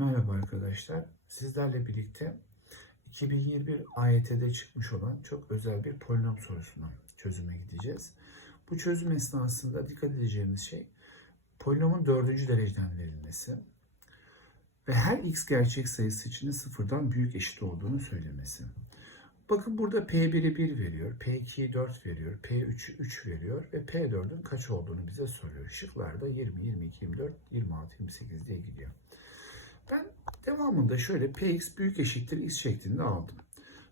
Merhaba arkadaşlar. Sizlerle birlikte 2021 AYT'de çıkmış olan çok özel bir polinom sorusuna çözüme gideceğiz. Bu çözüm esnasında dikkat edeceğimiz şey polinomun dördüncü dereceden verilmesi ve her x gerçek sayısı için sıfırdan büyük eşit olduğunu söylemesi. Bakın burada P1'i 1 veriyor, P2'yi 4 veriyor, P3'ü 3 veriyor ve P4'ün kaç olduğunu bize soruyor. Şıklarda 20, 22, 24, 26, 28 diye gidiyor. Ben devamında şöyle px büyük eşittir x şeklinde aldım.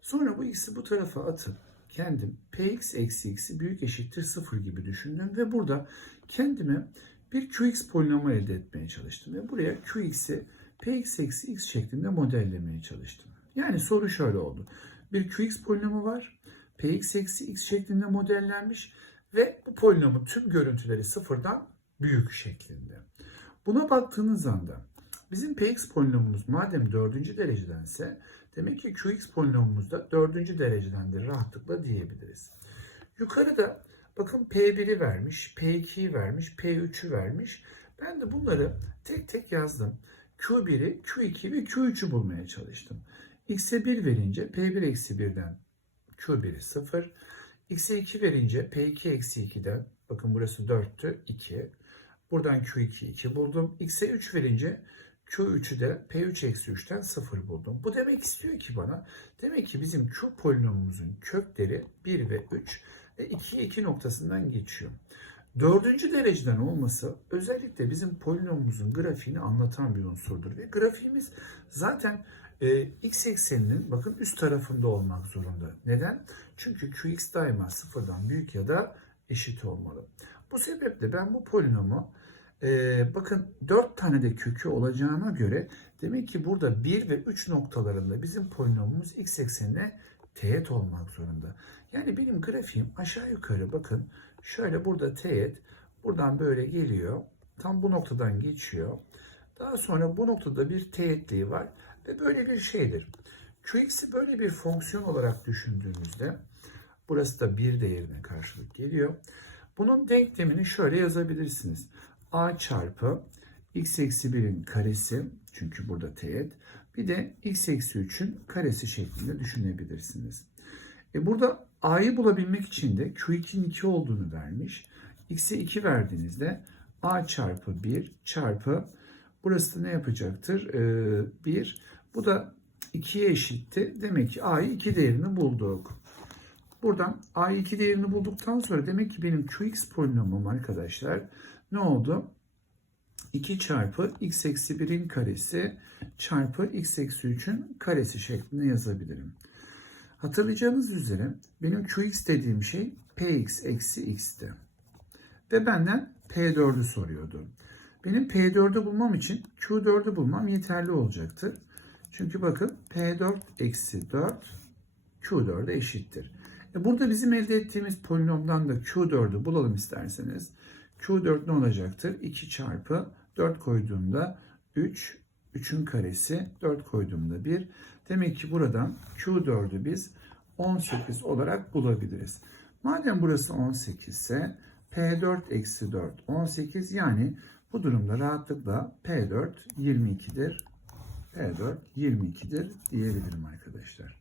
Sonra bu x'i bu tarafa atıp kendim px eksi x'i büyük eşittir 0 gibi düşündüm ve burada kendime bir qx polinomu elde etmeye çalıştım. Ve buraya qx'i px eksi x şeklinde modellemeye çalıştım. Yani soru şöyle oldu. Bir qx polinomu var. px eksi x şeklinde modellenmiş ve bu polinomun tüm görüntüleri sıfırdan büyük şeklinde. Buna baktığınız anda bizim px polinomumuz madem dördüncü derecedense demek ki qx polinomumuz da dördüncü derecedendir rahatlıkla diyebiliriz. Yukarıda bakın p1'i vermiş, p2'yi vermiş, p3'ü vermiş. Ben de bunları tek tek yazdım. Q1'i, Q2 ve Q3'ü bulmaya çalıştım. X'e 1 verince P1 eksi 1'den Q1'i 0. X'e 2 verince P2 eksi 2'den bakın burası 4'tü 2. Buradan Q2 2 buldum. X'e 3 verince Q3'ü de P3 eksi 3'ten 0 buldum. Bu demek istiyor ki bana demek ki bizim Q polinomumuzun kökleri 1 ve 3 ve 2 2 noktasından geçiyor. Dördüncü dereceden olması özellikle bizim polinomumuzun grafiğini anlatan bir unsurdur. Ve grafiğimiz zaten e, x ekseninin bakın üst tarafında olmak zorunda. Neden? Çünkü qx daima sıfırdan büyük ya da eşit olmalı. Bu sebeple ben bu polinomu e, bakın 4 tane de kökü olacağına göre demek ki burada 1 ve 3 noktalarında bizim polinomumuz x eksenine teğet olmak zorunda. Yani benim grafiğim aşağı yukarı bakın şöyle burada teğet buradan böyle geliyor. Tam bu noktadan geçiyor. Daha sonra bu noktada bir teğetliği var ve böyle bir şeydir. Qx'i böyle bir fonksiyon olarak düşündüğümüzde burası da bir değerine karşılık geliyor. Bunun denklemini şöyle yazabilirsiniz. A çarpı x eksi 1'in karesi çünkü burada teğet bir de x eksi 3'ün karesi şeklinde düşünebilirsiniz. E burada a'yı bulabilmek için de q2'nin 2 olduğunu vermiş. x'e 2 verdiğinizde a çarpı 1 çarpı burası da ne yapacaktır? Ee, 1. Bu da 2'ye eşitti. Demek ki a'yı 2 değerini bulduk. Buradan a'yı 2 değerini bulduktan sonra demek ki benim qx polinomum arkadaşlar ne oldu? 2 çarpı x eksi 1'in karesi çarpı x eksi 3'ün karesi şeklinde yazabilirim. Hatırlayacağınız üzere benim qx dediğim şey px eksi x'ti. Ve benden p4'ü soruyordu. Benim p4'ü bulmam için q4'ü bulmam yeterli olacaktır. Çünkü bakın p4 eksi 4 q4'e eşittir. E burada bizim elde ettiğimiz polinomdan da q4'ü bulalım isterseniz. q4 ne olacaktır? 2 çarpı 4 koyduğumda 3, 3'ün karesi 4 koyduğumda 1. Demek ki buradan Q4'ü biz 18 olarak bulabiliriz. Madem burası 18 ise P4 eksi 4 18 yani bu durumda rahatlıkla P4 22'dir. P4 22'dir diyebilirim arkadaşlar.